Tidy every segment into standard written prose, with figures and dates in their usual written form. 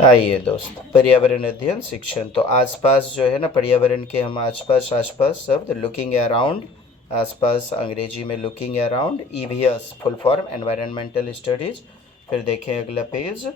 आइए दोस्त, पर्यावरण अध्ययन शिक्षण। तो आसपास जो है ना, पर्यावरण के हम आसपास आसपास शब्द लुकिंग अराउंड, आसपास अंग्रेजी में looking around, EVS full form environmental studies. फिर देखें अगला पेज।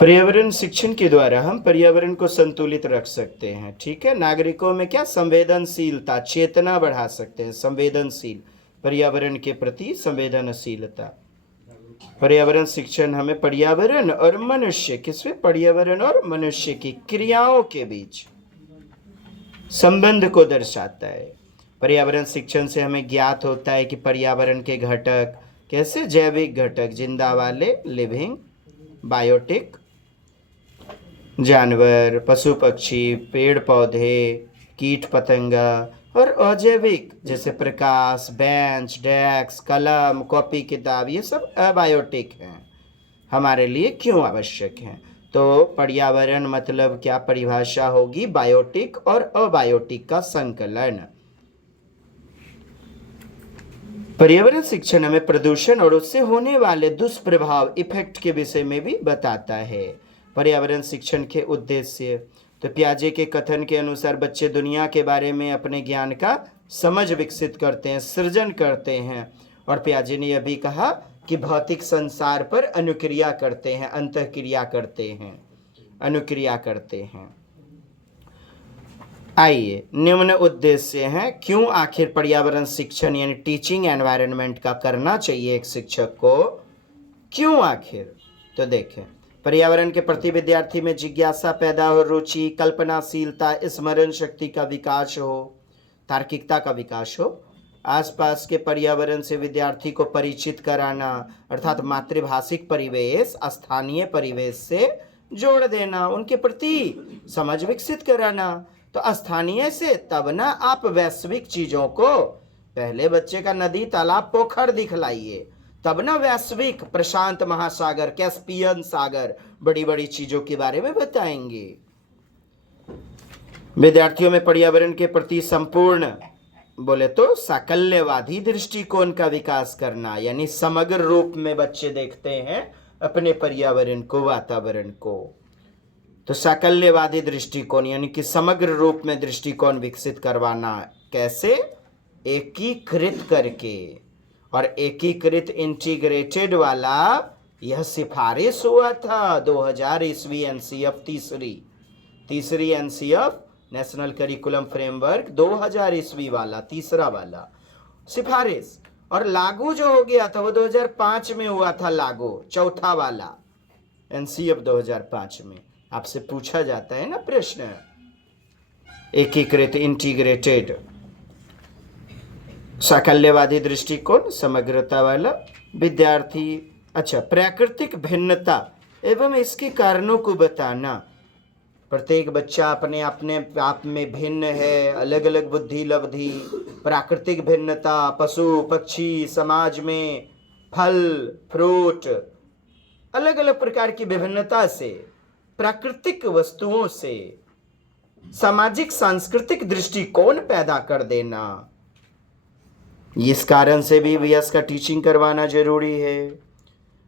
पर्यावरण शिक्षण के द्वारा हम पर्यावरण को संतुलित रख सकते हैं। ठीक है, नागरिकों में क्या संवेदनशीलता, चेतना बढ़ा सकते हैं। संवेदनशील, पर्यावरण के प्रति संवेदनशीलता। पर्यावरण शिक्षण हमें पर्यावरण और मनुष्य, किसमें, पर्यावरण और मनुष्य की क्रियाओं के बीच संबंध को दर्शाता है। पर्यावरण शिक्षण से हमें ज्ञात होता है कि पर्यावरण के घटक कैसे, जैविक घटक, जिंदा वाले, लिविंग, बायोटिक, जानवर, पशु पक्षी, पेड़ पौधे, कीट पतंगा, और अजैविक जैसे प्रकाश, बेंच, डेस्क, कलम, कॉपी, किताब, ये सब अबायोटिक हैं, हमारे लिए क्यों आवश्यक हैं। तो पर्यावरण मतलब क्या परिभाषा होगी, बायोटिक और अबायोटिक का संकलन। पर्यावरण शिक्षण हमें प्रदूषण और उससे होने वाले दुष्प्रभाव, इफेक्ट के विषय में भी बताता है। पर्यावरण शिक्षण के उद्देश्य, तो पियाजे के कथन के अनुसार बच्चे दुनिया के बारे में अपने ज्ञान का समझ विकसित करते हैं, सृजन करते हैं। और पियाजे ने यह भी कहा कि भौतिक संसार पर अनुक्रिया करते हैं, अंतःक्रिया करते हैं, अनुक्रिया करते हैं। आइए, निम्न उद्देश्य हैं, क्यों आखिर पर्यावरण शिक्षण यानी टीचिंग एनवायरनमेंट का करना चाहिए एक शिक्षक को, क्यों आखिर। तो देखें, पर्यावरण के प्रति विद्यार्थी में जिज्ञासा पैदा हो, रुचि, कल्पनाशीलता, स्मरण शक्ति का विकास हो, तार्किकता का विकास हो। आसपास के पर्यावरण से विद्यार्थी को परिचित कराना, अर्थात मातृभाषिक परिवेश, स्थानीय परिवेश से जोड़ देना, उनके प्रति समझ विकसित कराना। तो स्थानीय से तब ना आप वैश्विक चीजों को, पहले बच्चे का नदी तालाब पोखर दिखलाइए, तब ना वैश्विक, प्रशांत महासागर, कैस्पियन सागर, बड़ी बड़ी चीजों के बारे में बताएंगे। विद्यार्थियों में पर्यावरण के प्रति संपूर्ण, बोले तो साकल्यवादी दृष्टिकोण का विकास करना, यानी समग्र रूप में बच्चे देखते हैं अपने पर्यावरण को, वातावरण को। तो साकल्यवादी दृष्टिकोण यानी कि समग्र रूप में दृष्टिकोण विकसित करवाना, कैसे, एकीकृत करके। और एकीकृत, इंटीग्रेटेड वाला यह सिफारिश हुआ था 2000 ईस्वी एनसीएफ, तीसरी एनसीएफ नेशनल करिकुलम फ्रेमवर्क 2000 ईस्वी वाला, तीसरा वाला सिफारिश। और लागू जो हो गया था वो 2005 में हुआ था लागू, चौथा वाला एनसीएफ 2005 में। आपसे पूछा जाता है ना प्रश्न, एकीकृत, इंटीग्रेटेड, साकल्यवादी दृष्टिकोण, समग्रता वाला विद्यार्थी। अच्छा, प्राकृतिक भिन्नता एवं इसके कारणों को बताना। प्रत्येक बच्चा अपने अपने आप में भिन्न है, अलग अलग बुद्धि लब्धि, प्राकृतिक भिन्नता, पशु पक्षी समाज में, फल फ्रूट, अलग अलग प्रकार की विभिन्नता से, प्राकृतिक वस्तुओं से सामाजिक सांस्कृतिक दृष्टिकोण पैदा कर देना। इस कारण से भी वीएस का टीचिंग करवाना जरूरी है।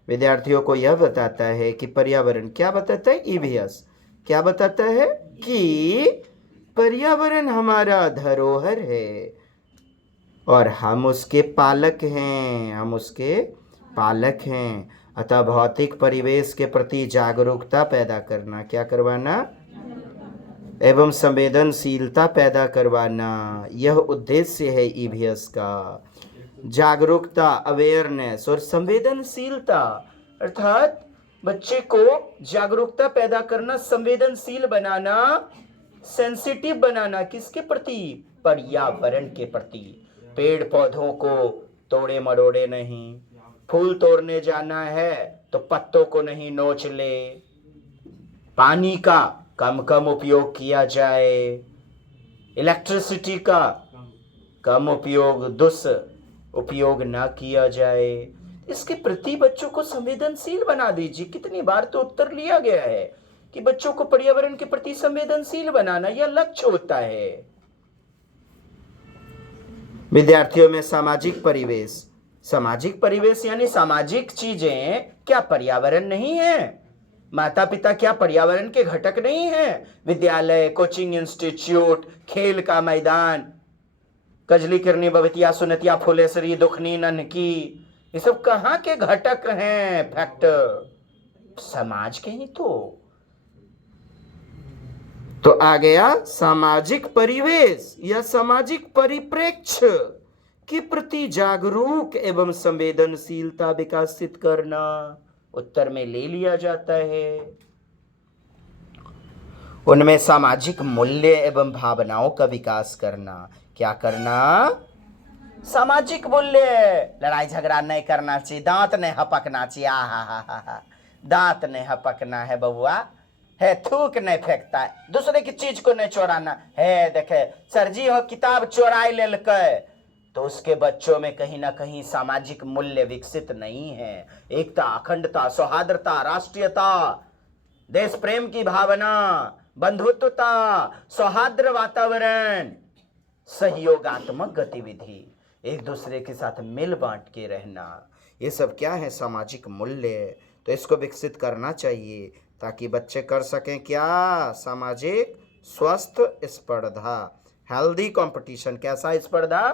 विद्यार्थियों को यह बताता है कि पर्यावरण क्या बताता है, ईवीएस क्या बताता है कि पर्यावरण हमारा धरोहर है और हम उसके पालक हैं, हम उसके पालक हैं। अतः भौतिक परिवेश के प्रति जागरूकता पैदा करना, क्या करवाना, एवं संवेदनशीलता पैदा करवाना, यह उद्देश्य है ईवीएस का। जागरूकता, अवेयरनेस और संवेदनशीलता, अर्थात बच्चे को जागरूकता पैदा करना, संवेदनशील बनाना, सेंसिटिव बनाना, किसके प्रति, पर्यावरण के प्रति। पेड़ पौधों को तोड़े मरोड़े नहीं, फूल तोड़ने जाना है तो पत्तों को नहीं नोच ले, पानी का कम कम उपयोग किया जाए, इलेक्ट्रिसिटी का कम उपयोग, उपयोग ना किया जाए। इसके प्रति बच्चों को संवेदनशील बना दीजिए। कितनी बार तो उत्तर लिया गया है कि बच्चों को पर्यावरण के प्रति संवेदनशील बनाना यह लक्ष्य होता है। विद्यार्थियों में सामाजिक परिवेश, सामाजिक परिवेश यानी सामाजिक चीजें क्या पर्यावरण नहीं है? माता पिता क्या पर्यावरण के घटक नहीं है? विद्यालय, कोचिंग इंस्टीट्यूट, खेल का मैदान, कजली किरनी बबतिया सुनतिया फुलेसरी दुखनी नन्हकी, ये सब कहाँ के घटक हैं? फैक्टर समाज के ही तो आ गया सामाजिक परिवेश या सामाजिक परिप्रेक्ष्य के प्रति जागरूक एवं संवेदनशीलता विकसित करना उत्तर में ले लिया जाता है। उनमें सामाजिक मूल्य एवं भावनाओं का विकास करना, क्या करना? सामाजिक मूल्य, लड़ाई झगड़ा नहीं करना चाहिए, दांत नहीं हपकना चाहिए, हा, दांत नहीं हपकना है बबुआ, है थूक नहीं फेंकता है, दूसरे की चीज को नहीं चोराना है। देखे सर जी हो किताब चोराई ले तो उसके बच्चों में कहीं ना कहीं सामाजिक मूल्य विकसित नहीं है। एकता, अखंडता, सौहार्दता, राष्ट्रीयता, देश प्रेम की भावना, बंधुत्वता, सौहार्द वातावरण, सहयोगात्मक गतिविधि, एक दूसरे के साथ मिल बांट के रहना, ये सब क्या है? सामाजिक मूल्य। तो इसको विकसित करना चाहिए ताकि बच्चे कर सकें क्या? सामाजिक स्वस्थ स्पर्धा, हेल्दी कंपटीशन। कैसा स्पर्धा?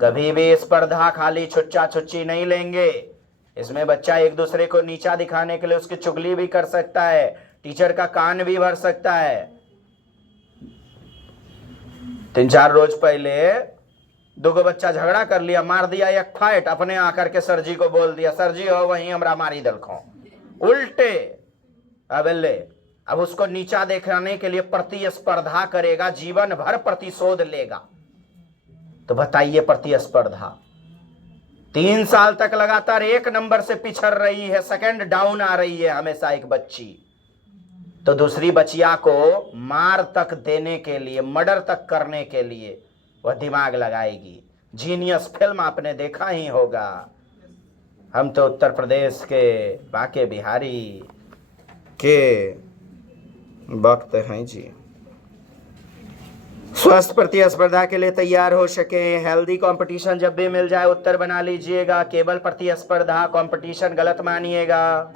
कभी भी स्पर्धा खाली छुच्चा छुच्ची नहीं लेंगे। इसमें बच्चा एक दूसरे को नीचा दिखाने के लिए उसकी चुगली भी कर सकता है, टीचर का कान भी भर सकता है। 3-4 रोज पहले 2 बच्चा झगड़ा कर लिया, मार दिया एक फाइट, अपने आकर के सर जी को बोल दिया, सर जी हो वहीं हमरा मारी दलखो उल्टे। अब उसको नीचा दिखाने के लिए प्रतिस्पर्धा करेगा, जीवन भर प्रतिशोध लेगा। तो बताइए, प्रतिस्पर्धा 3 साल तक लगातार 1 नंबर से पिछड़ रही है, सेकंड डाउन आ रही है हमेशा एक बच्ची, तो दूसरी बच्चिया को मार तक देने के लिए, मर्डर तक करने के लिए वह दिमाग लगाएगी। जीनियस फिल्म आपने देखा ही होगा। हम तो उत्तर प्रदेश के बाके बिहारी के वक्त हैं जी। स्वस्थ प्रतिस्पर्धा के लिए तैयार हो सके, हेल्दी कंपटीशन जब भी मिल जाए उत्तर बना लीजिएगा। केवल प्रतिस्पर्धा, कंपटीशन गलत मानिएगा।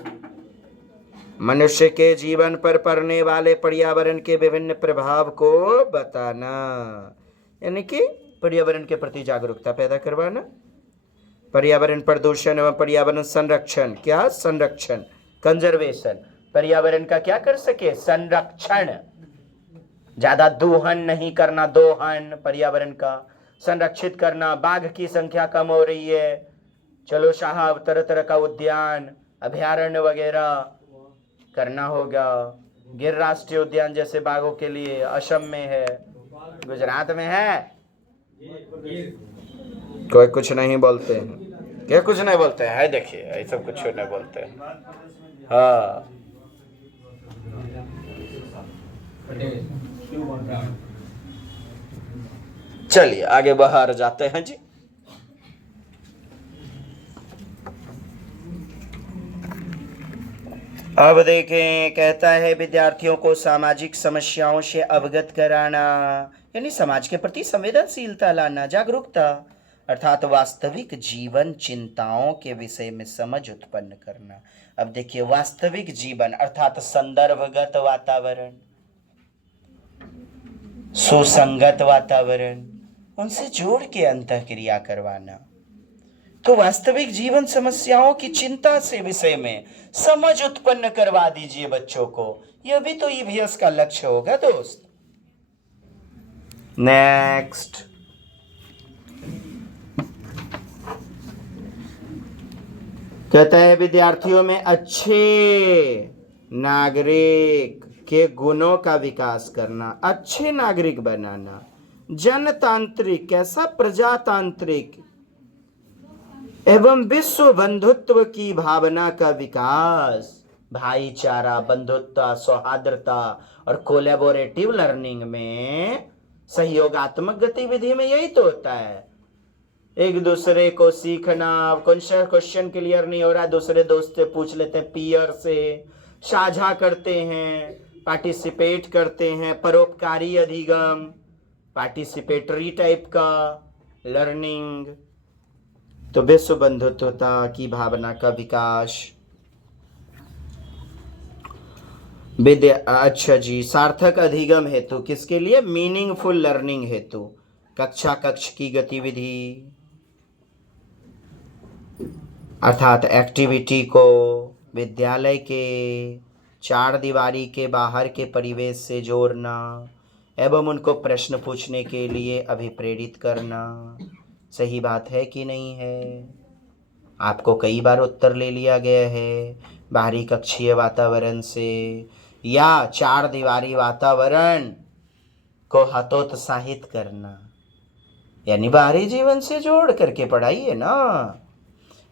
मनुष्य के जीवन पर पड़ने वाले पर्यावरण के विभिन्न प्रभाव को बताना, यानी कि पर्यावरण के प्रति जागरूकता पैदा करवाना। पर्यावरण प्रदूषण एवं पर्यावरण संरक्षण, क्या संरक्षण? कंजर्वेशन, पर्यावरण का क्या कर सके? संरक्षण। ज्यादा दोहन नहीं करना, दोहन पर्यावरण का संरक्षित करना। बाघ की संख्या कम हो रही है, चलो साहब तरह तरह का उद्यान, अभयारण्य वगैरह करना होगा। गिर राष्ट्रीय उद्यान जैसे बाघों के लिए असम में है, गुजरात में है। कोई कुछ नहीं बोलते हैं, क्या कुछ नहीं बोलते हैं? है देखिए, ऐसा कुछ नहीं बोलते हैं। हाँ, चलिए आगे बाहर जाते हैं जी। अब देखें, कहता है विद्यार्थियों को सामाजिक समस्याओं से अवगत कराना, यानी समाज के प्रति संवेदनशीलता लाना, जागरूकता, अर्थात वास्तविक जीवन चिंताओं के विषय में समझ उत्पन्न करना। अब देखिए, वास्तविक जीवन अर्थात संदर्भगत वातावरण, सुसंगत वातावरण, उनसे जोड़ के अंतःक्रिया करवाना। तो वास्तविक जीवन समस्याओं की चिंता से विषय में समझ उत्पन्न करवा दीजिए बच्चों को। यह भी तो ईवीएस का लक्ष्य होगा दोस्त। नेक्स्ट, कहता है विद्यार्थियों में अच्छे नागरिक के गुणों का विकास करना, अच्छे नागरिक बनाना, जनतांत्रिक, कैसा? प्रजातांत्रिक एवं विश्व बंधुत्व की भावना का विकास। भाईचारा, बंधुत्व, सौहार्दता और कोलैबोरेटिव लर्निंग में, सहयोगात्मक गतिविधि में यही तो होता है। एक दूसरे को सीखना, कौन सा क्वेश्चन क्लियर नहीं हो रहा, दूसरे दोस्त से पूछ लेते हैं, पीयर से साझा करते हैं, पार्टिसिपेट करते हैं, परोपकारी अधिगम, पार्टिसिपेटरी टाइप का, लर्निंग। तो विश्व बंधुत्वता की भावना का विकास। विद्या, अच्छा जी, सार्थक अधिगम हेतु, किसके लिए? मीनिंगफुल लर्निंग हेतु, कक्षा कक्ष की गतिविधि अर्थात एक्टिविटी को विद्यालय के चार दीवारी के बाहर के परिवेश से जोड़ना एवं उनको प्रश्न पूछने के लिए अभिप्रेरित करना। सही बात है कि नहीं है? आपको कई बार उत्तर ले लिया गया है बाहरी कक्षीय वातावरण से या चार दीवारी वातावरण को हतोत्साहित करना, यानी बाहरी जीवन से जोड़ करके पढ़ाइए ना,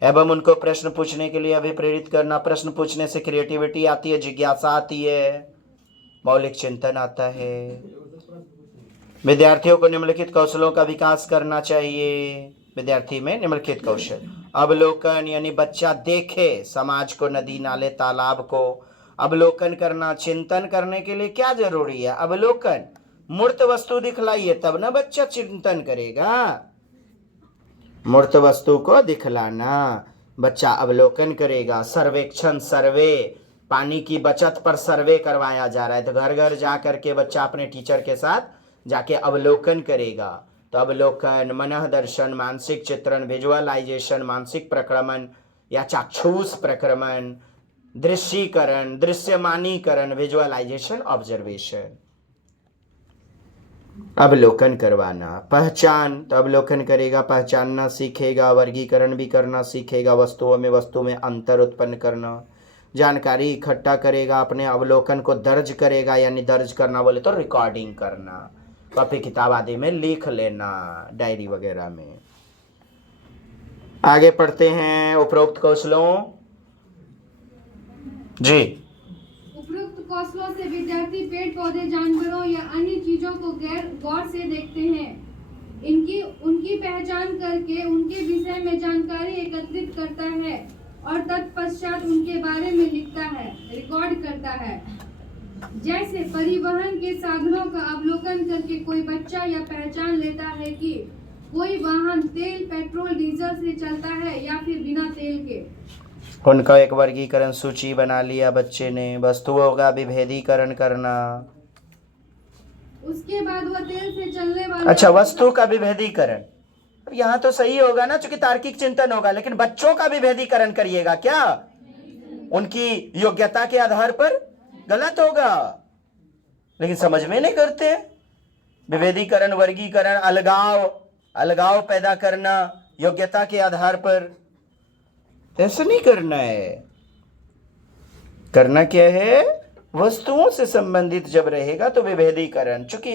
एवं उनको प्रश्न पूछने के लिए अभिप्रेरित करना। प्रश्न पूछने से क्रिएटिविटी आती है, जिज्ञासा आती है, मौलिक चिंतन आता है। विद्यार्थियों को निम्नलिखित कौशलों का विकास करना चाहिए। विद्यार्थी में निम्नलिखित कौशल: अवलोकन, यानी बच्चा देखे समाज को, नदी नाले तालाब को अवलोकन करना। चिंतन करने के लिए क्या जरूरी है? अवलोकन। मूर्त वस्तु दिखलाइए तब ना बच्चा चिंतन करेगा। मूर्त वस्तु को दिखलाना, बच्चा अवलोकन करेगा। सर्वेक्षण, सर्वे, पानी की बचत पर सर्वे करवाया जा रहा है, तो घर घर जा करके बच्चा अपने टीचर के साथ जाके अवलोकन करेगा। तो अवलोकन, मनः दर्शन, मानसिक चित्रण, विजुअलाइजेशन, मानसिक प्रक्रमण या चाक्षुष प्रक्रमण, दृश्यीकरण, दृश्यमानीकरण, विजुअलाइजेशन, ऑब्जर्वेशन, अवलोकन करवाना। पहचान, तो अवलोकन करेगा, पहचानना सीखेगा, वर्गीकरण भी करना सीखेगा, वस्तुओं में अंतर उत्पन्न करना, जानकारी इकट्ठा करेगा, अपने अवलोकन को दर्ज करेगा, यानी दर्ज करना बोले तो रिकॉर्डिंग करना, कॉपी किताब आदि में लिख लेना, डायरी वगैरह में। आगे पढ़ते हैं उपरोक्त कौशलों। जी, उपरोक्त कौशलों से विद्यार्थी पेड़ पौधे, जानवरों या अन्य चीजों को गौर से देखते हैं, उनकी पहचान करके उनके विषय में जानकारी एकत्रित करता है और तत्पश्चात उनके बारे में लिखता है, रिकॉर्ड करता है। जैसे परिवहन के साधनों का अवलोकन करके कोई बच्चा यह पहचान लेता है कि कोई वाहन तेल, पेट्रोल, डीजल से चलता है या फिर बिना तेल के। उनका एक वर्गीकरण सूची बना लिया बच्चे ने। वस्तुओं का विभेदीकरण करना, उसके बाद वह तेल से चलने वाले, अच्छा, वस्तु का विभेदीकरण। अब यहाँ तो सही होगा ना, चूंकि तार्किक चिंतन होगा, लेकिन बच्चों का विभेदीकरण करिएगा क्या? उनकी योग्यता के आधार पर? गलत होगा, लेकिन समझ में नहीं करते। विभेदीकरण, वर्गीकरण, अलगाव पैदा करना योग्यता के आधार पर, ऐसा नहीं करना है। करना क्या है? वस्तुओं से संबंधित जब रहेगा तो विभेदीकरण, चूंकि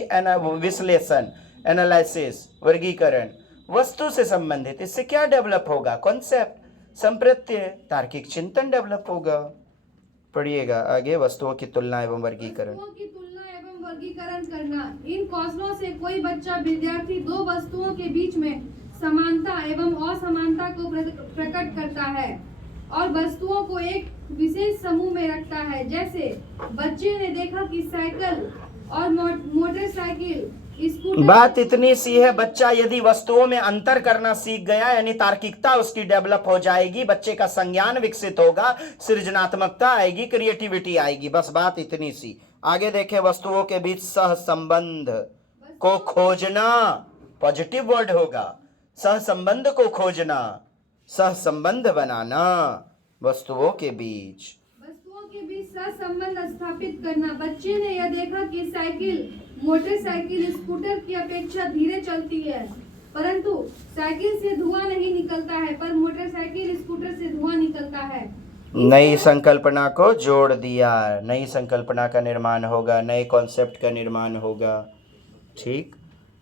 विश्लेषण, एनालिसिस, वर्गीकरण वस्तु से संबंधित, इससे क्या डेवलप होगा? कॉन्सेप्ट, संप्रत्यय, तार्किक चिंतन डेवलप होगा। पढ़िएगा आगे। वस्तुओं की तुलना एवं वर्गीकरण। वस्तुओं की तुलना एवं वर्गीकरण करना। इन कौशलों से कोई बच्चा, विद्यार्थी दो वस्तुओं के बीच में समानता एवं असमानता को प्रकट करता है और वस्तुओं को एक विशेष समूह में रखता है। जैसे बच्चे ने देखा कि साइकिल और मोटरसाइकिल, स्कूटर। बात इतनी सी है, बच्चा यदि वस्तुओं में अंतर करना सीख गया, यानी तार्किकता उसकी डेवलप हो जाएगी, बच्चे का संज्ञान विकसित होगा, सृजनात्मकता आएगी, क्रिएटिविटी आएगी। बस बात इतनी सी। आगे देखें, वस्तुओं के बीच सह संबंध को खोजना, पॉजिटिव वर्ड होगा। सह संबंध को खोजना, सह संबंध बनाना, वस्तुओं के बीच सह संबंध स्थापित करना। बच्चे ने यह देखा कि साइकिल मोटरसाइकिल स्कूटर की अपेक्षा धीरे चलती है, परंतु साइकिल से धुआं नहीं निकलता है, पर मोटरसाइकिल स्कूटर से धुआं निकलता है। नई संकल्पना को जोड़ दिया, नई संकल्पना का निर्माण होगा, नए कॉन्सेप्ट का निर्माण होगा। ठीक,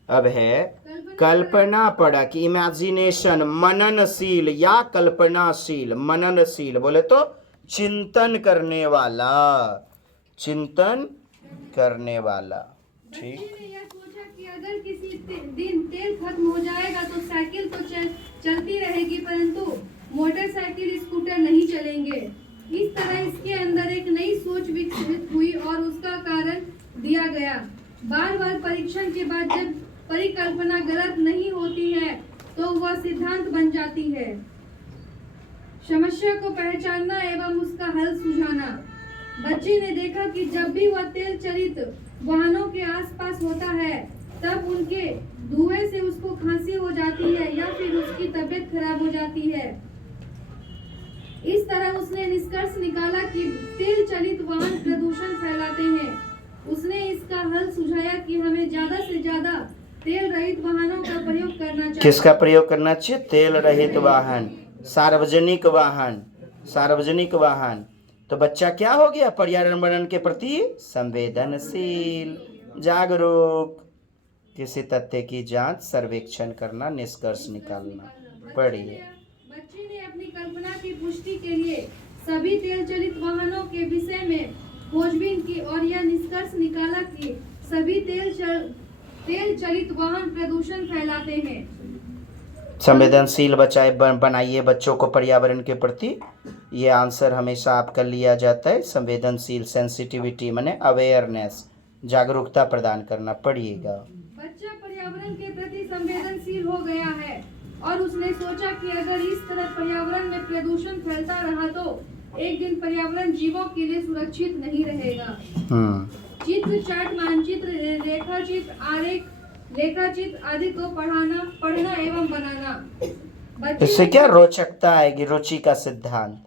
अब है कल्पना परक, इमेजिनेशन, मननशील या कल्पनाशील। मननशील बोले तो चिंतन करने वाला, चिंतन करने वाला। ठीक, बच्चे ने यह सोचा कि अगर किसी दिन तेल खत्म हो जाएगा तो साइकिल तो चलती रहेगी, परंतु मोटरसाइकिल स्कूटर नहीं चलेंगे। इस तरह इसके अंदर एक नई सोच विकसित हुई और उसका कारण दिया गया। बार बार परीक्षण के बाद जब परिकल्पना गलत नहीं होती है तो वह सिद्धांत बन जाती है। समस्या को पहचानना एवं उसका हल सुझाना। बच्चे ने देखा कि जब भी वह तेल चलित वाहनों के आसपास होता है तब उनके धुएं से उसको खांसी हो जाती है या फिर उसकी तबीयत खराब हो जाती है। इस तरह उसने निष्कर्ष निकाला कि तेल चलित वाहन प्रदूषण फैलाते हैं। उसने इसका हल सुझाया कि हमें ज्यादा से ज्यादा तेल रहित वाहनों का प्रयोग करना चाहिए। किसका प्रयोग करना चाहिए? तेल रहित वाहन, सार्वजनिक वाहन। सार्वजनिक वाहन तो बच्चा क्या हो गया? पर्यावरण के प्रति संवेदनशील, जागरूक। किसी तथ्य की जांच, सर्वेक्षण करना, निष्कर्ष निकालना। पढ़िए। बच्चे ने अपनी कल्पना की पुष्टि के लिए सभी तेल चलित वाहनों के विषय में खोजबीन की और यह निष्कर्ष निकाला कि सभी तेल चलित वाहन प्रदूषण फैलाते हैं। संवेदनशील बनाइए बच्चों को पर्यावरण के प्रति। ये आंसर हमेशा आपका लिया जाता है। संवेदनशील, सेंसिटिविटी माने अवेयरनेस, जागरूकता प्रदान करना। पढ़िएगा। बच्चा पर्यावरण के प्रति संवेदनशील हो गया है और उसने सोचा कि अगर इस तरह पर्यावरण में प्रदूषण फैलता रहा तो एक दिन पर्यावरण जीवों के लिए सुरक्षित नहीं रहेगा। चित्र, चार्ट, मानचित्र, रेखाचित्र, आरेख, लेखाचित्र आदि को पढ़ना एवं बनाना। इससे क्या रोचकता आएगी? रुचि का सिद्धांत।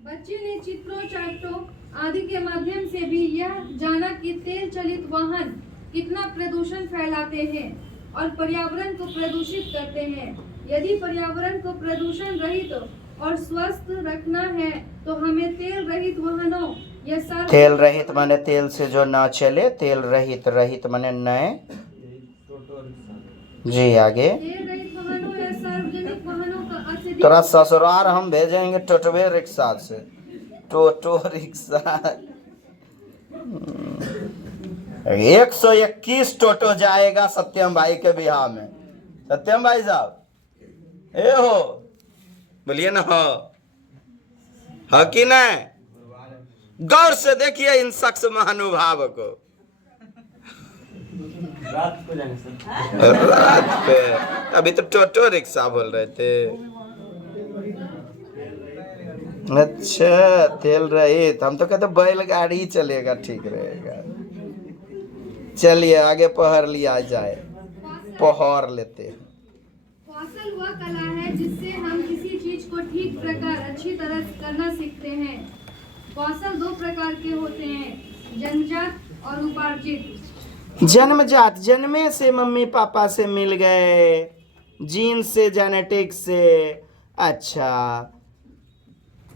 बच्चे ने चित्रों, चार्टों आदि के माध्यम से भी यह जाना कि तेल चलित वाहन कितना प्रदूषण फैलाते हैं और पर्यावरण को प्रदूषित करते हैं। यदि पर्यावरण को प्रदूषण रहित और स्वस्थ रखना है तो हमें तेल रहित वाहनों या तेल रहित माने तेल से जो ना चले, तेल रहित, रहित माने नए। जी आगे। तेल रहित वाहनों या सार्वजनिक वाहनों का अत्यधिक। तोरा ससुराल हम भेजेंगे टोटवे रिक्शा से। टोटो रिक्शा 121 टोटो जाएगा सत्यम भाई के बिहार में। सत्यम भाई साहब, ए हो बोलिए ना, हो कि नहीं? गौर से देखिए इन शख्स महानुभाव को। रात को जाएंगे सर। रात पे अभी तो टोटो रिक्शा बोल रहे थे। अच्छा, तेल रहित। हम तो कहते बैलगाड़ी चलेगा, ठीक रहेगा। चलिए आगे पढ़ लिया जाए। पढ़ लेते हैं। कौशल वह कला है जिससे हम किसी चीज को ठीक प्रकार अच्छी तरह करना सीखते हैं। कौशल दो प्रकार के होते हैं, जन्मजात और उपार्जित। जन्मजात, जन्मे से मम्मी पापा से मिल गए, जीन से, जेनेटिक्स से। अच्छा,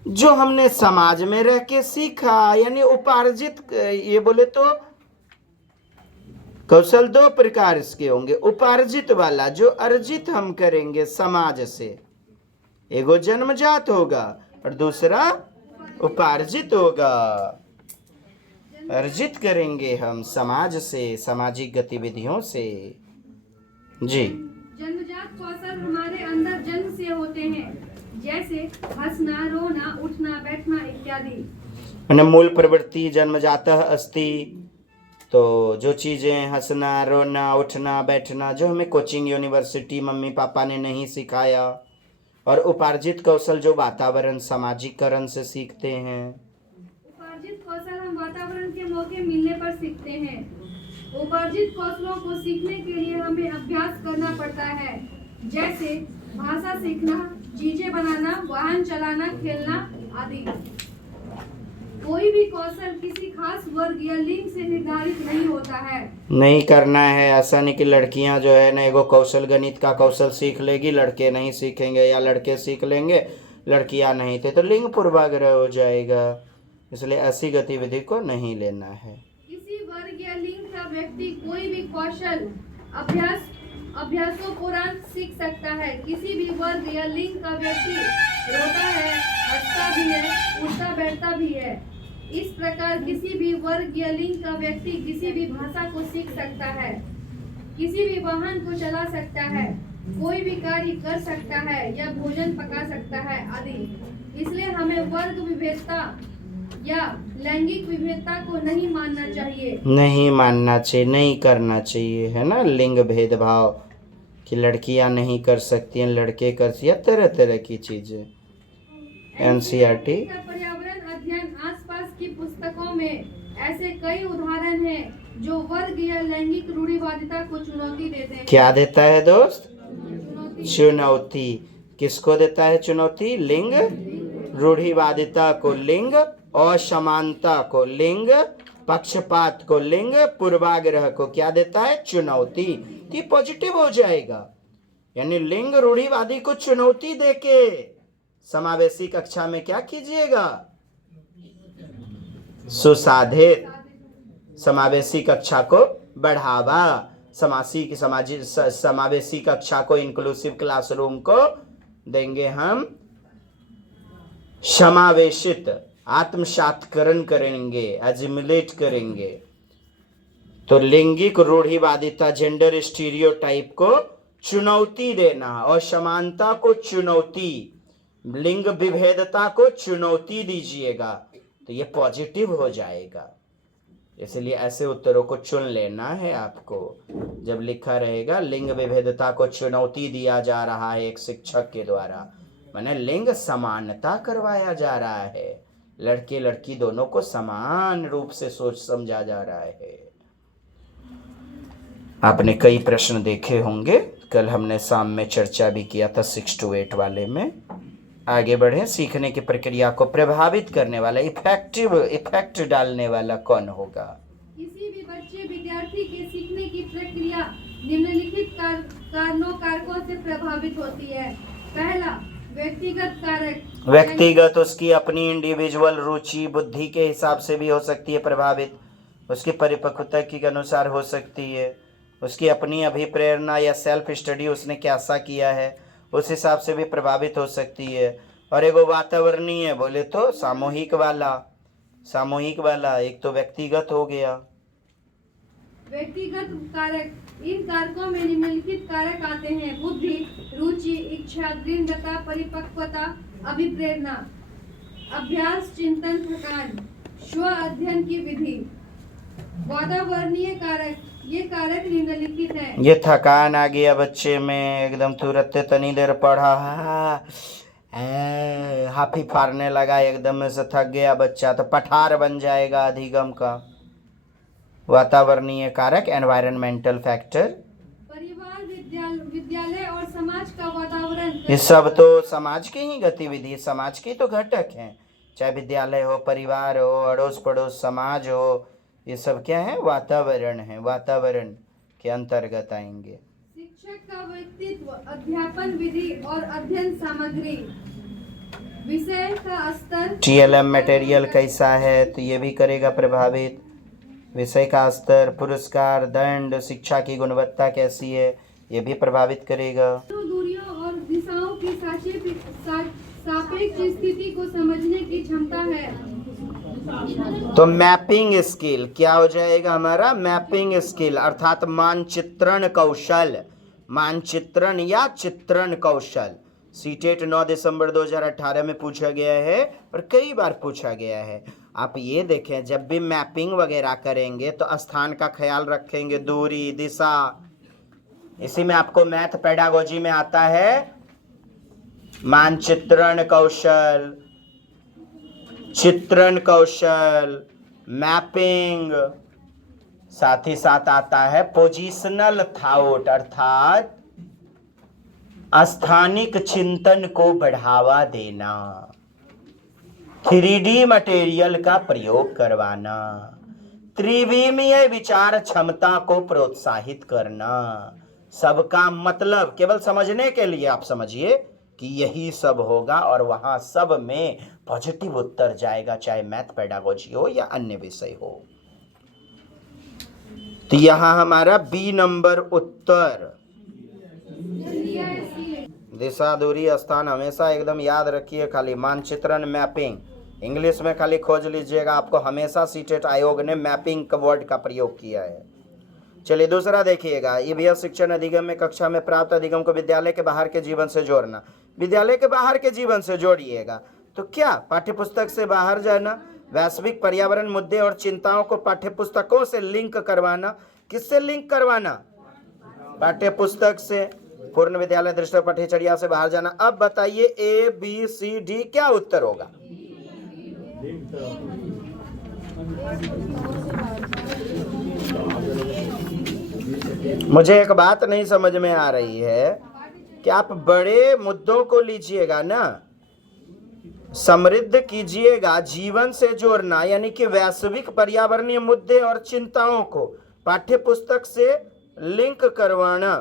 जो हमने समाज में रह के सीखा यानी उपार्जित। ये बोले तो कौशल दो प्रकार इसके होंगे। उपार्जित वाला जो अर्जित हम करेंगे समाज से, एगो जन्मजात होगा और दूसरा उपार्जित होगा। अर्जित करेंगे हम समाज से, सामाजिक गतिविधियों से। जी। जन्मजात कौशल हमारे अंदर जन्म से होते हैं, जैसे हंसना, रोना, उठना, बैठना इत्यादि। मूल प्रवृत्ति जन्मजातः अस्ति। तो जो चीज़ें हंसना, रोना, उठना, बैठना जो हमें कोचिंग, यूनिवर्सिटी, मम्मी पापा ने नहीं सिखाया, और उपार्जित कौशल जो वातावरण, सामाजिकरण से सीखते हैं। उपार्जित कौशल हम वातावरण के मौके मिलने पर सीखते हैं। उपार्जित कौशलों को सीखने के लिए हमें अभ्यास करना पड़ता है, जैसे भाषा सीखना, चीजें बनाना, वाहन चलाना, खेलना आदि। कोई भी कौशल किसी खास वर्ग या लिंग से निर्धारित नहीं होता है। नहीं करना है ऐसा नहीं कि लड़कियां जो है ना एगो कौशल, गणित का कौशल सीख लेगी, लड़के नहीं सीखेंगे, या लड़के सीख लेंगे लड़कियां नहीं थे, तो लिंग पूर्वाग्रह हो जाएगा। इसलिए ऐसी गतिविधि को नहीं लेना है। किसी वर्ग या लिंग का व्यक्ति कोई भी कौशल अभ्यासोपरांत सीख सकता है। किसी भी वर्ग या लिंग का व्यक्ति रोता है, हंसता भी है, उठता बैठता भी है। इस प्रकार किसी भी वर्ग या लिंग का व्यक्ति किसी भी भाषा को सीख सकता है, किसी भी वाहन को चला सकता है, कोई भी कार्य कर सकता है या भोजन पका सकता है आदि। इसलिए हमें वर्ग विभेदता या लैंगिक विभेदता को नहीं मानना चाहिए। नहीं मानना चाहिए, नहीं करना चाहिए, है ना। लिंग भेदभाव कि लड़कियां नहीं कर सकती हैं, लड़के कर सकते हैं, तरह तरह की चीजें। एनसीईआरटी का पर्यावरण अध्ययन आसपास की पुस्तकों में ऐसे कई उदाहरण हैं जो वर्ग या लैंगिक रूढ़िवादिता को चुनौती देते हैं। क्या देता है दोस्त? चुनौती चुनौती। किसको देता है चुनौती? लिंग रूढ़िवादिता को, लिंग असमानता को, लिंग पक्षपात को, लिंग पूर्वाग्रह को क्या देता है? चुनौती। तो ये पॉजिटिव हो जाएगा। यानी लिंग रूढ़िवादी को चुनौती देके समावेशी कक्षा में क्या कीजिएगा? सुसाधित समावेशी कक्षा को बढ़ावा, समावेशी कक्षा को, इंक्लूसिव क्लासरूम को देंगे हम समावेशित, आत्मसात्करण करेंगे, एजिमुलेट करेंगे। तो लैंगिक रूढ़िवादिता, जेंडर स्टीरियोटाइप को चुनौती देना, असमानता को चुनौती, लिंग विभेदता को चुनौती दीजिएगा, तो ये पॉजिटिव हो जाएगा। इसलिए ऐसे उत्तरों को चुन लेना है आपको। जब लिखा रहेगा लिंग विभेदता को चुनौती दिया जा रहा है एक शिक्षक के द्वारा, माने लिंग समानता करवाया जा रहा है, लड़के लड़की दोनों को समान रूप से सोच समझा जा रहा है। आपने कई प्रश्न देखे होंगे, कल हमने शाम में चर्चा भी किया था 6 to 8 वाले में। आगे बढ़े। सीखने की प्रक्रिया को प्रभावित करने वाला, इफेक्ट डालने वाला कौन होगा? किसी भी बच्चे विद्यार्थी के सीखने की प्रक्रिया निम्नलिखित कारकों से प्रभावित होती है। पहला, व्यक्तिगत कारक। व्यक्तिगत, उसकी अपनी इंडिविजुअल रुचि बुद्धि के हिसाब से भी हो सकती है प्रभावित, उसकी परिपक्वता के अनुसार हो सकती है, उसकी अपनी अभिप्रेरणा या सेल्फ स्टडी उसने कैसा किया है उस हिसाब से भी प्रभावित हो सकती है। और एगो वातावरणीय बोले तो सामूहिक वाला, एक तो व्यक्तिगत हो गया। व्यक्तिगत कारक, इन कारकों में निम्नलिखित कारक आते हैं: बुद्धि, रुचि, इच्छा, दृढ़ता, परिपक्वता, अभिप्रेरणा, अभ्यास, चिंतन, थकान, स्व अध्ययन की विधि। वातावरणीय कारक, ये कारक निम्नलिखित हैं। ये थकान आ गया बच्चे में, एकदम तुरंत तनी देर पढ़ा हाफी फाड़ने लगा, एकदम से थक गया बच्चा, तो पठार बन जाएगा अधिगम का। वातावरणीय कारक, एनवायरमेंटल फैक्टर। परिवार, विद्यालय और समाज का वातावरण, ये सब तो समाज की ही गतिविधि, समाज की तो घटक हैं। चाहे विद्यालय हो, परिवार हो, अड़ोस पड़ोस समाज हो, ये सब क्या है? वातावरण है, वातावरण के अंतर्गत आएंगे। शिक्षक का व्यक्तित्व, अध्यापन विधि और अध्ययन सामग्री, विषय का स्तर, TLM मटेरियल कैसा है तो ये भी करेगा प्रभावित। विषय का स्तर, पुरस्कार, दंड, शिक्षा की गुणवत्ता कैसी है ये भी प्रभावित करेगा। दूरियों और दिशाओं की सापेक्ष स्थिति को समझने की क्षमता है। तो मैपिंग स्किल क्या हो जाएगा हमारा? मैपिंग स्किल अर्थात मानचित्रण कौशल, मानचित्रण या चित्रण कौशल। सीटेट 9 दिसंबर 2018 में पूछा गया है और कई बार पूछा गया है। आप ये देखें, जब भी मैपिंग वगैरह करेंगे तो स्थान का ख्याल रखेंगे, दूरी, दिशा। इसी में आपको मैथ पेडागोजी में आता है मानचित्रण कौशल, चित्रण कौशल, मैपिंग। साथ ही साथ आता है पोजिशनल थॉट अर्थात स्थानिक चिंतन को बढ़ावा देना, 3D मटेरियल का प्रयोग करवाना, त्रिविमीय विचार क्षमता को प्रोत्साहित करना। सबका मतलब केवल समझने के लिए आप समझिए कि यही सब होगा और वहां सब में पॉजिटिव उत्तर जाएगा, चाहे मैथ पेडागोजी हो या अन्य विषय हो। तो यहां हमारा B नंबर उत्तर। दिशा, दूरी, स्थान हमेशा एकदम याद रखिए। खाली मानचित्रण, मैपिंग इंग्लिश में खाली खोज लीजिएगा, आपको हमेशा सीटेट आयोग ने मैपिंग का वर्ड का प्रयोग किया है। चलिए दूसरा देखिएगा, ईवीएस शिक्षण अधिगम में कक्षा में प्राप्त अधिगम को विद्यालय के बाहर के जीवन से जोड़ना। विद्यालय के बाहर के जीवन से जोड़िएगा तो क्या? पाठ्यपुस्तक से बाहर जाना, वैश्विक पर्यावरण मुद्दे और चिंताओं को पाठ्यपुस्तकों से लिंक करवाना। किससे लिंक करवाना? पाठ्यपुस्तक से। पूर्ण विद्यालय दृष्टि पठ्यचर्या से बाहर जाना। अब बताइए ABCD क्या उत्तर होगा? मुझे एक बात नहीं समझ में आ रही है कि आप बड़े मुद्दों को लीजिएगा ना, समृद्ध कीजिएगा, जीवन से जोड़ना, यानी कि वैश्विक पर्यावरणीय मुद्दे और चिंताओं को पाठ्यपुस्तक से लिंक करवाना।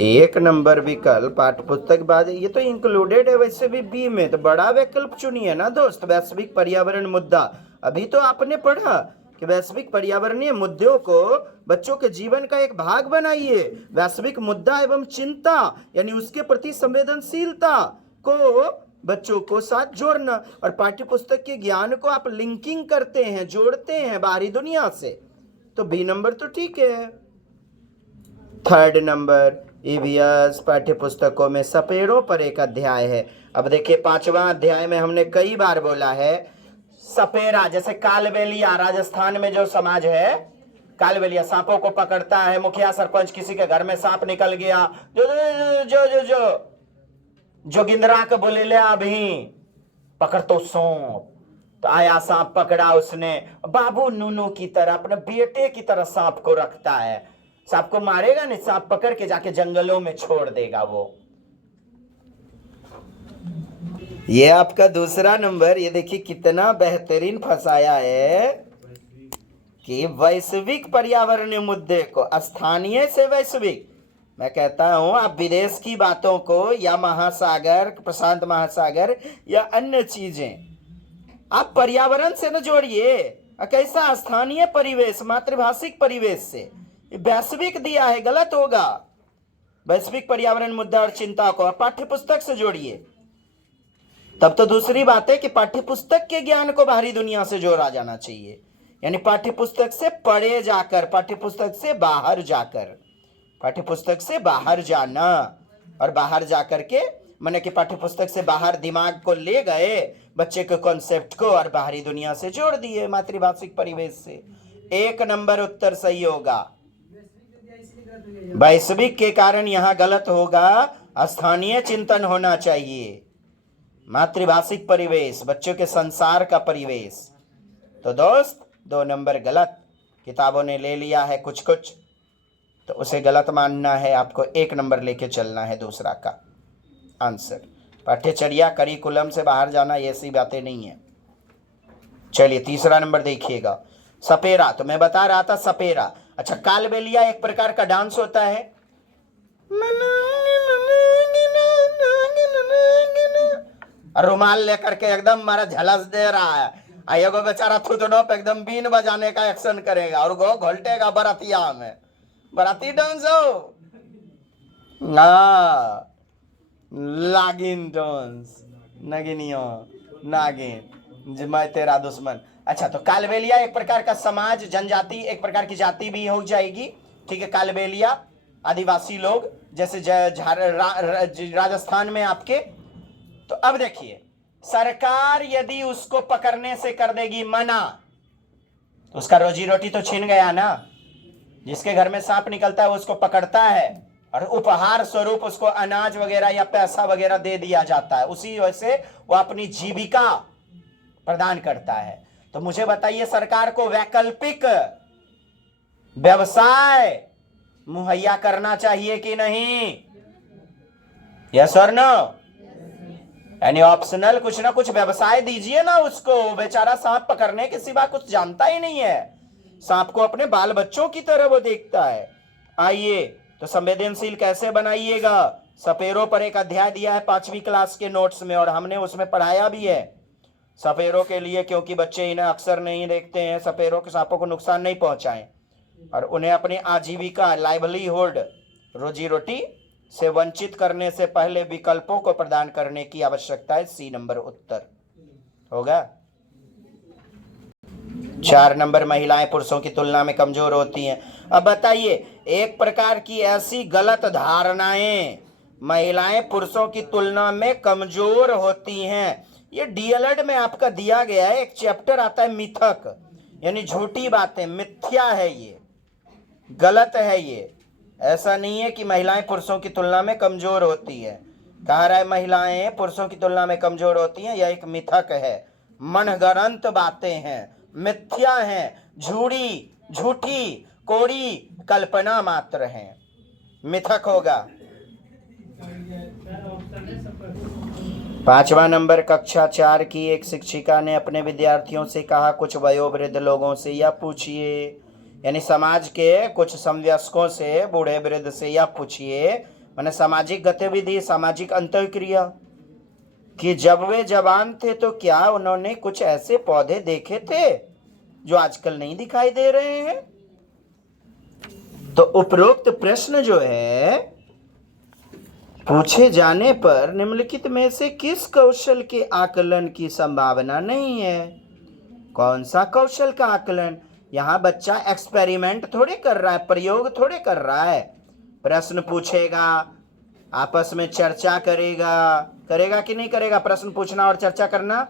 1 नंबर विकल्प पाठ्यपुस्तक बाद, ये तो इंक्लूडेड है वैसे भी बी में, तो बड़ा विकल्प चुनिए ना दोस्त, वैश्विक पर्यावरण मुद्दा। अभी तो आपने पढ़ा कि वैश्विक पर्यावरणीय मुद्दों को बच्चों के जीवन का एक भाग बनाइए। वैश्विक मुद्दा एवं चिंता यानी उसके प्रति संवेदनशीलता को बच्चों को साथ जोड़ना, और पाठ्यपुस्तक के ज्ञान को आप लिंकिंग करते हैं, जोड़ते हैं बाहरी दुनिया से, तो बी नंबर तो ठीक है। 3rd नंबर EVS पाठ्यपुस्तकों में सपेरों पर एक अध्याय है। अब देखिए 5वां अध्याय में हमने कई बार बोला है सपेरा, जैसे कालबेलिया, राजस्थान में जो समाज है कालबेलिया सांपों को पकड़ता है। मुखिया सरपंच किसी के घर में सांप निकल गया, जो जो जो जो जो जोगिंद्रा के बोले ले अभी पकड़ तो सांप, तो आया सांप पकड़ा उसने, बाबू नूनू की तरह अपने बेटे की तरह सांप को रखता है। सांप को मारेगा नहीं, सांप पकड़ के जाके जंगलों में छोड़ देगा वो। ये आपका दूसरा नंबर, ये देखिए कितना बेहतरीन फंसाया है कि वैश्विक पर्यावरणीय मुद्दे को स्थानीय से वैश्विक। मैं कहता हूं आप विदेश की बातों को या महासागर, प्रशांत महासागर या अन्य चीजें आप पर्यावरण से न जोड़िए। कैसा? स्थानीय परिवेश, मातृभाषिक परिवेश से। वैश्विक दिया है, गलत होगा। वैश्विक पर्यावरण मुद्दा और चिंता को पाठ्यपुस्तक से जोड़िए। तब तो दूसरी बात है कि पाठ्यपुस्तक के ज्ञान को बाहरी दुनिया से जोड़ा जाना चाहिए, यानी पाठ्यपुस्तक से पढ़े जाकर, पाठ्यपुस्तक से बाहर जाकर, पाठ्यपुस्तक से बाहर जाना, और बाहर जाकर के माने कि पाठ्यपुस्तक से बाहर दिमाग को ले गए बच्चे के कॉन्सेप्ट को और बाहरी दुनिया से जोड़ दिए, मातृभाषिक परिवेश से। 1 नंबर उत्तर सही होगा। वैश्विक के कारण यहां गलत होगा, स्थानीय चिंतन होना चाहिए, मातृभाषिक परिवेश, बच्चों के संसार का परिवेश। तो दोस्त 2 नंबर गलत। किताबों ने ले लिया है कुछ कुछ, तो उसे गलत मानना है, आपको 1 नंबर लेके चलना है दूसरा का आंसर। पाठ्यचर्या करिकुलम से बाहर जाना, ये ऐसी बातें नहीं है। चलिए तीसरा नंबर देखिएगा, सपेरा। तो मैं बता रहा था सपेरा। अच्छा, कालबेलिया एक प्रकार का डांस होता है, रुमाल लेकर के एकदम मारा झलस दे रहा है, एगो बेचारा थुतनो पे एकदम बीन बजाने का एक्शन करेगा और वो घोलटेगा बरातिया में, बराती डांस हो ना, लागिन डांस, नगिनियो नागिन, मैं तेरा दुश्मन। अच्छा, तो कालबेलिया एक प्रकार का समाज, जनजाति, एक प्रकार की जाति भी हो जाएगी, ठीक है। कालबेलिया आदिवासी लोग, जैसे राजस्थान में आपके। तो अब देखिए, सरकार यदि उसको पकड़ने से कर देगी मना, तो उसका रोजी रोटी तो छीन गया ना। जिसके घर में सांप निकलता है वो उसको पकड़ता है और उपहार स्वरूप उसको अनाज वगैरह या पैसा वगैरह दे दिया जाता है, उसी वजह से वो अपनी जीविका प्रदान करता है। तो मुझे बताइए, सरकार को वैकल्पिक व्यवसाय मुहैया करना चाहिए कि नहीं? यस और नो? यानी ऑप्शनल कुछ ना कुछ व्यवसाय दीजिए ना उसको। बेचारा सांप पकड़ने के सिवा कुछ जानता ही नहीं है, सांप को अपने बाल बच्चों की तरह वो देखता है। आइए, तो संवेदनशील कैसे बनाइएगा? सपेरों पर एक अध्याय दिया है 5वीं क्लास के नोट्स में, और हमने उसमें पढ़ाया भी है सपेरों के लिए, क्योंकि बच्चे इन्हें अक्सर नहीं देखते हैं। सपेरों के सांपों को नुकसान नहीं पहुंचाएं और उन्हें अपनी आजीविका, लाइवलीहुड, रोजी रोटी से वंचित करने से पहले विकल्पों को प्रदान करने की आवश्यकता है। सी नंबर उत्तर होगा। 4 नंबर, महिलाएं पुरुषों की तुलना में कमजोर होती हैं। अब बताइए, एक प्रकार की ऐसी गलत धारणाएं महिलाएं पुरुषों की तुलना में कमजोर होती हैं, ये डीएलएड में आपका दिया गया है, एक चैप्टर आता है मिथक, यानी झूठी बातें, मिथ्या है, ये गलत है। ये ऐसा नहीं है कि महिलाएं पुरुषों की तुलना में कमजोर होती है। कह रहा है महिलाएं पुरुषों की तुलना में कमजोर होती हैं, यह एक मिथक है, मनगढ़ंत बातें हैं, मिथ्या हैं, झूठी कोड़ी कल्पना मात्र हैं, मिथक होगा। 5वां नंबर, कक्षा 4 की एक शिक्षिका ने अपने विद्यार्थियों से कहा, कुछ वयोवृद्ध लोगों से यह पूछिए, यानी समाज के कुछ समवयस्कों से, बूढ़े वृद्ध से यह पूछिए, माने सामाजिक गतिविधि, सामाजिक अंतःक्रिया, कि जब वे जवान थे तो क्या उन्होंने कुछ ऐसे पौधे देखे थे जो आजकल नहीं दिखाई दे रहे हैं। तो उपरोक्त प्रश्न जो है, पूछे जाने पर निम्नलिखित में से किस कौशल के आकलन की संभावना नहीं है। कौन सा कौशल का आकलन? यहाँ बच्चा एक्सपेरिमेंट थोड़े कर रहा है, प्रयोग थोड़े कर रहा है। प्रश्न पूछेगा, आपस में चर्चा करेगा कि नहीं करेगा? प्रश्न पूछना और चर्चा करना।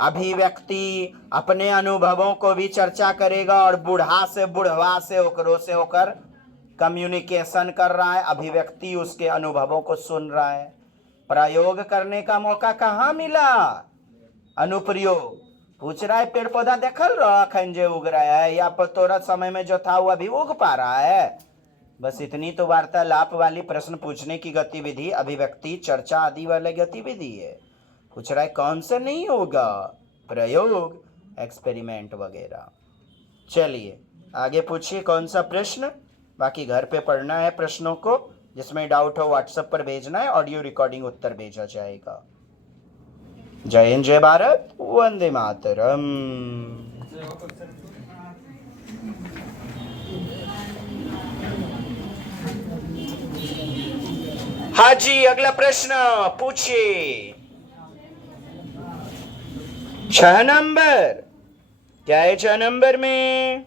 अभिव्यक्ति, अपने अनुभवों को भी चर्चा करेगा, और बूढ़ा से बुढ़वा से ओकरों से होकर कम्युनिकेशन कर रहा है, अभिव्यक्ति उसके अनुभवों को सुन रहा है। प्रयोग करने का मौका कहाँ मिला? अनुप्रयोग। पूछ रहा है पेड़ पौधा देखल रखन जे उग रहा है, या तोरा समय में जो था वो अभी उग पा रहा है? बस इतनी तो वार्तालाप वाली प्रश्न पूछने की गतिविधि अभिव्यक्ति, चर्चा आदि वाली गतिविधि है। पूछ रहा है कौन सा नहीं होगा? प्रयोग, एक्सपेरिमेंट वगैरह। चलिए आगे पूछिए कौन सा प्रश्न। बाकी घर पे पढ़ना है प्रश्नों को, जिसमें डाउट हो व्हाट्सएप पर भेजना है, ऑडियो रिकॉर्डिंग उत्तर भेजा जाएगा। जय हिंद, जय भारत, वंदे मातरम। हाँ जी, अगला प्रश्न पूछिए। 6 नंबर, क्या है 6 नंबर में?